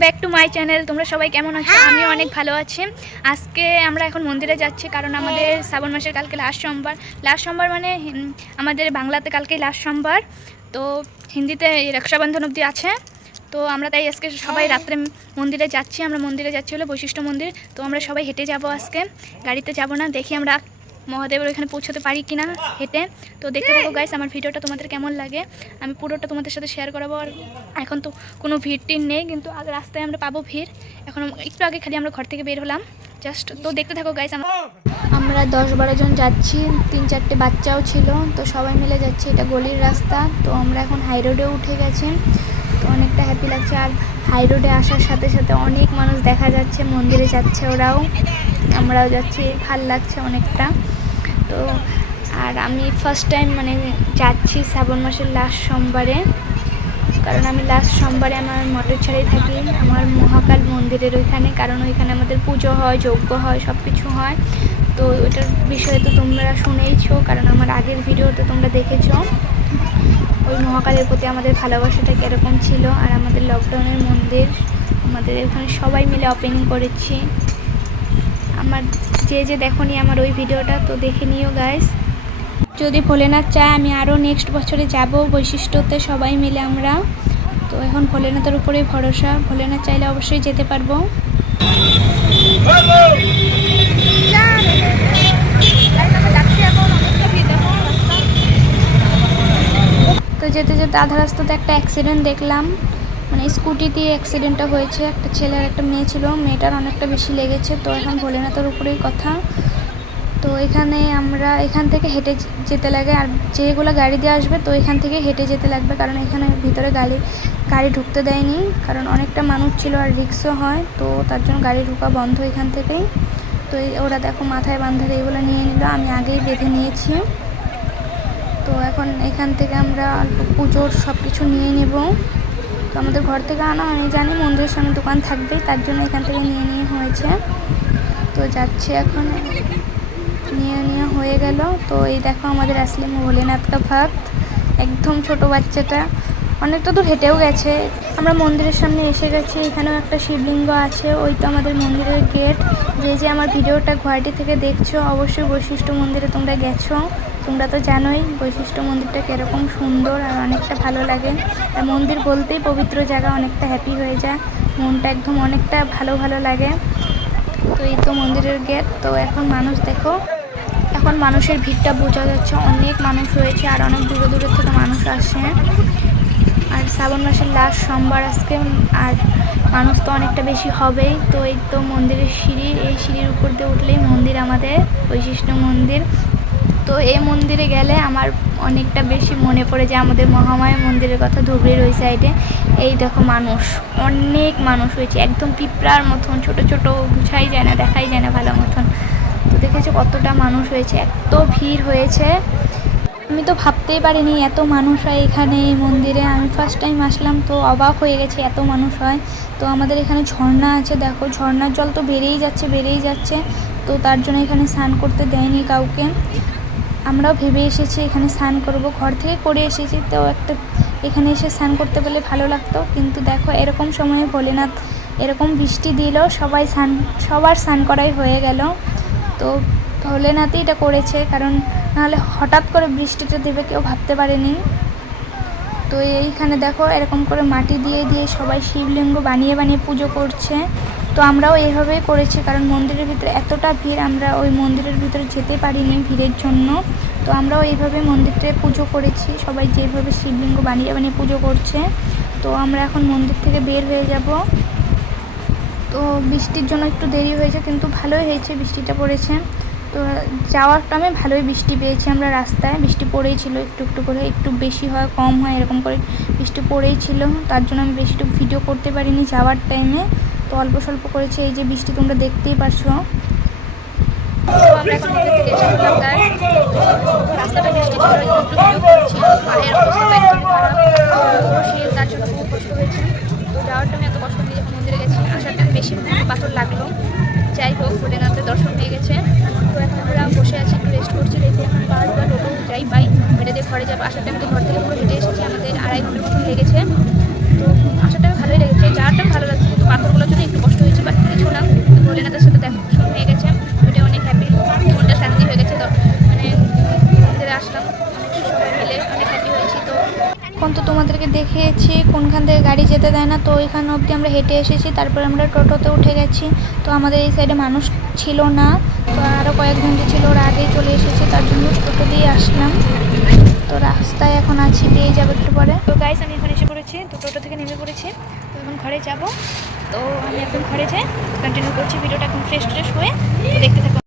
Back to my channel. তোমরা সবাই কেমন আছো? আমি অনেক ভালো আছি। আজকে আমরা এখন মন্দিরে যাচ্ছি, কারণ আমাদের শ্রাবণ মাসের কালকে লাস্ট সোমবার মানে আমাদের বাংলাতে কালকে লাস্ট সোমবার, তো হিন্দিতে রক্ষাবন্ধন অবধি আছে। তো আমরা তাই আজকে সবাই রাত্রে মন্দিরে যাচ্ছি। আমরা মন্দিরে যাচ্ছি হলো বৈশিষ্ট্য মন্দির। তো আমরা সবাই হেঁটে যাব, আজকে গাড়িতে যাব না। দেখি আমরা মহাদেবের ওইখানে পৌঁছতে পারি কিনা হেঁটে। তো দেখতে থাকো গাইস, আমার ভিডিওটা তোমাদের কেমন লাগে আমি পুরোটা তোমাদের সাথে শেয়ার করাবো। আর এখন তো কোনো ভিড় টির নেই, কিন্তু আগে রাস্তায় আমরা পাবো ভিড়। এখন একটু আগে খালি আমরা ঘর থেকে বের হলাম জাস্ট। তো দেখতে থাকো গাইস। আমরা 10-12 জন যাচ্ছি, 3-4টে বাচ্চাও ছিল, তো সবাই মিলে যাচ্ছি। এটা গলির রাস্তা। তো আমরা এখন হাই রোডে উঠে গেছি, তো অনেকটা হ্যাপি লাগছে। আর হাই রোডে আসার সাথে সাথে অনেক মানুষ দেখা যাচ্ছে, মন্দিরে যাচ্ছে ওরাও, আমরাও যাচ্ছি, ভাল লাগছে অনেকটা। তো আর আমি ফার্স্ট টাইম মানে যাচ্ছি শ্রাবণ মাসের লাস্ট সোমবারে, কারণ আমি লাস্ট সোমবারে আমার মটর ছাড়াই থাকি আমার মহাকাল মন্দিরের ওইখানে, কারণ ওইখানে আমাদের পুজো হয়, যজ্ঞ হয়, সব কিছু হয়। তো ওইটার বিষয়ে তো তোমরা শুনেইছো, কারণ আমার আগের ভিডিওতে তোমরা দেখেছো ওই মহাকালের প্রতি আমাদের ভালোবাসাটা কীরকম ছিল। আর আমাদের লকডাউনের মন্দির আমাদের এখানে সবাই মিলে ওপেনিং করেছি। আমার যে দেখোনি আমার ওই ভিডিওটা, তো দেখে নিও গাইস। যদি ভোলেনাথ চায় আমি আরও নেক্সট বছরে যাব বৈশিষ্ট্যতে সবাই মিলে আমরা। তো এখন ভোলেনাথের উপরেই ভরসা, ভোলেনাথ চাইলে অবশ্যই যেতে পারবো। তো যেতে যেতে আধা রাস্তাতে একটা অ্যাক্সিডেন্ট দেখলাম, মানে স্কুটি দিয়ে অ্যাক্সিডেন্টটা হয়েছে। একটা ছেলে আর একটা মেয়ে ছিল, মেয়েটার অনেকটা বেশি লেগেছে। তো এখন ভোলেনাথের উপরেই কথা। তো এখানে আমরা এখান থেকে হেঁটে যেতে লাগে, আর যেগুলো গাড়ি দিয়ে আসবে তো এখান থেকে হেঁটে যেতে লাগবে, কারণ এখানে ভিতরে গাড়ি ঢুকতে দেয়নি, কারণ অনেকটা মানুষ ছিল আর রিক্সও হয়, তো তার জন্য গাড়ি ঢোকা বন্ধ এখান থেকেই। তো ওরা দেখো মাথায় বাঁধার এইগুলো নিয়ে নিল, আমি আগেই বেঁধে নিয়েছি। তো এখন এখান থেকে আমরা পুজোর সব কিছু নিয়ে নেব। তো আমাদের ঘর থেকে আনা আমি জানি মন্দিরের সামনে দোকান থাকবেই, তার জন্য এখান থেকে নিয়ে হয়েছে। তো যাচ্ছি এখন, নিয়ে হয়ে গেল। তো এই দেখো আমাদের আসলে ভোলেনাথ কা ভক্ত, একদম ছোট বাচ্চাটা অনেকটা দূর হেঁটেও গেছে। আমরা মন্দিরের সামনে এসে গেছি, এখানেও একটা শিবলিঙ্গ আছে, ওই তো আমাদের মন্দিরের গেট। যে আমার ভিডিওটা গুয়াহাটি থেকে দেখছো অবশ্যই বৈশিষ্ট্য মন্দিরে তোমরা গেছো, তোমরা তো জানোই বৈশিষ্ট্য মন্দিরটা কীরকম সুন্দর আর অনেকটা ভালো লাগে। আর মন্দির বলতেই পবিত্র জায়গা, অনেকটা হ্যাপি হয়ে যায় মনটা, একদম অনেকটা ভালো লাগে। তো এই তো মন্দিরের গেট। তো এখন মানুষ দেখো, এখন মানুষের ভিড়টা বোঝা যাচ্ছে, অনেক মানুষ হয়েছে আর অনেক দূরের থেকে মানুষ আসে। আর শ্রাবণ মাসের লাস্ট সোমবার আজকে, আর মানুষ তো অনেকটা বেশি হবেই। তো এই তো মন্দিরের সিঁড়ি, এই সিঁড়ির উপর দিয়ে উঠলেই মন্দির আমাদের বৈশিষ্ট্য মন্দির। তো এই মন্দিরে গেলে আমার অনেকটা বেশি মনে পড়ে যায় আমাদের মহামায়া মন্দিরের কথা। ধুবড়ির ওই সাইডে এই দেখো মানুষ, অনেক মানুষ হয়েছে, একদম পিঁপড়ার মতন ছোট বুঝাই যায় না, দেখাই যায় না ভালো মতন। তো দেখেছো কতটা মানুষ হয়েছে, এত ভিড় হয়েছে, আমি তো ভাবতেই পারিনি এত মানুষ হয় এখানে এই মন্দিরে। আমি ফার্স্ট টাইম আসলাম, তো অবাক হয়ে গেছে এত মানুষ হয়। তো আমাদের এখানে ঝর্ণা আছে, দেখো ঝর্ণার জল তো বেড়েই যাচ্ছে। তো তার জন্য এখানে স্নান করতে দেয়নি কাউকে। আমরাও ভেবে এসেছি এখানে স্নান করব, ঘর থেকে করে এসেছি, তো একটা এখানে এসে স্নান করতে পেলে ভালো লাগতো। কিন্তু দেখো এরকম সময়ে ভোলেনাথ এরকম বৃষ্টি দিল, সবার স্নান করাই হয়ে গেল। তো ভোলেনাথই এটা করেছে, কারণ নাহলে হঠাৎ করে বৃষ্টিটা দেবে কেউ ভাবতে পারেনি। তো এইখানে দেখো এরকম করে মাটি দিয়ে সবাই শিবলিঙ্গ বানিয়ে পুজো করছে। তো আমরাও এইভাবেই করেছি, কারণ মন্দিরের ভিতরে এতটা ভিড়, আমরা ওই মন্দিরের ভিতরে যেতে পারিনি ভিড়ের জন্য। তো আমরাও এইভাবে মন্দিরটায় পুজো করেছি, সবাই যেভাবে শিবলিঙ্গ বানিয়ে পুজো করছে। তো আমরা এখন মন্দির থেকে বের হয়ে যাব। তো বৃষ্টির জন্য একটু দেরি হয়েছে, কিন্তু ভালোই হয়েছে বৃষ্টিটা পড়েছে। তো যাওয়ার টাইমে ভালোই বৃষ্টি পেয়েছি আমরা, রাস্তায় বৃষ্টি পড়েই ছিল, একটু করে, একটু বেশি হয় কম হয় এরকম করে বৃষ্টি পড়েই ছিল। তার জন্য আমি বেশিটুকু ভিডিও করতে পারিনি যাওয়ার টাইমে, তো অল্প স্বল্প করেছি। এই যে বৃষ্টি তোমরা দেখতেই পারছো। আমরা এখন রাস্তাটা বৃষ্টি ছিল, একটু ভিডিও করছি, পায়ের অবস্থা একদম খারাপ, তার জন্য খুব কষ্ট হয়েছে। তো যাওয়ার টাইমে এত কষ্ট নিয়ে যখন মন্দিরে গেছি, আসার টাইমে বেশি পাথর লাগলো। যাই হোক ভোলেনাথের দর্শন হয়ে গেছে। তো এখন আমরা বসে আছি, একটু রেস্ট করছি, রেখে এখন বাস বা টোটো যাই পাই হেঁটে দিয়ে ঘরে যাবো। আসার টাইমে তো ঘর থেকে পুরো হেঁটে এসেছি, আমাদের 2.5 ঘন্টার মতো লেগেছে। তো আসার টাইমে ভালোই লেগেছে, যাওয়ার টাইমে ভালো লাগছে, কিন্তু গাড়ি যেতে দেয় না, তো এখানে অবধি আমরা হেঁটে এসেছি। তারপরে আমরা টোটোতে উঠে গেছি। তো আমাদের এই সাইডে মানুষ ছিল না, তো আরও কয়েকজন যে ছিল ওরা আগেই চলে এসেছে, তার জন্য টোটো দিয়ে আসলাম। তো রাস্তায় এখন আছি, পেয়ে যাবো একটু পরে। তো গাইস আমি এখন এসে পড়েছি, তো টোটো থেকে নেমে পড়েছি। তো এখন ঘরে যাব। তো আমি এখন ঘরে যাই, কন্টিনিউ করছি ভিডিওটা এখন ফ্রেশ হয়ে। তো দেখতে থাকো।